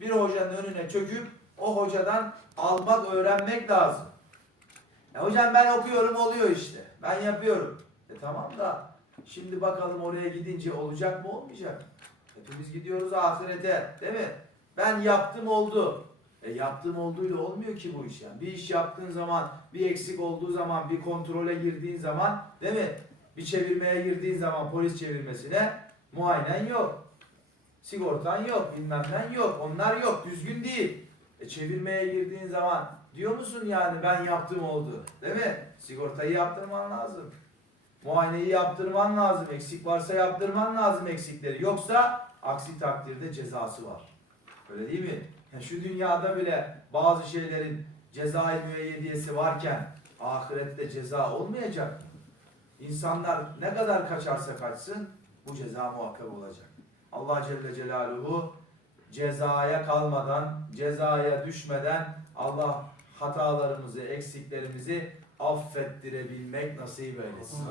bir hocanın önüne çöküp o hocadan almak, öğrenmek lazım. E hocam ben okuyorum oluyor işte. Ben yapıyorum. E tamam da şimdi bakalım oraya gidince olacak mı olmayacak mı? Biz gidiyoruz ahirete değil mi? Ben yaptım oldu. E yaptığım olduğuyla olmuyor ki bu iş yani. Bir iş yaptığın zaman, bir eksik olduğu zaman, bir kontrole girdiğin zaman değil mi? Bir çevirmeye girdiğin zaman polis çevirmesine muayenen yok. Sigortan yok, bilmem yok. Onlar yok, düzgün değil. E çevirmeye girdiğin zaman diyor musun yani ben yaptım oldu. Değil mi? Sigortayı yaptırman lazım. Muayeneyi yaptırman lazım. Eksik varsa yaptırman lazım eksikleri. Yoksa aksi takdirde cezası var. Öyle değil mi? Ya şu dünyada bile bazı şeylerin cezai müeyyidiyesi varken ahirette ceza olmayacak? İnsanlar ne kadar kaçarsa kaçsın bu ceza muhakkak olacak. Allah Celle Celaluhu cezaya kalmadan, cezaya düşmeden Allah hatalarımızı, eksiklerimizi affettirebilmek nasip eylesin.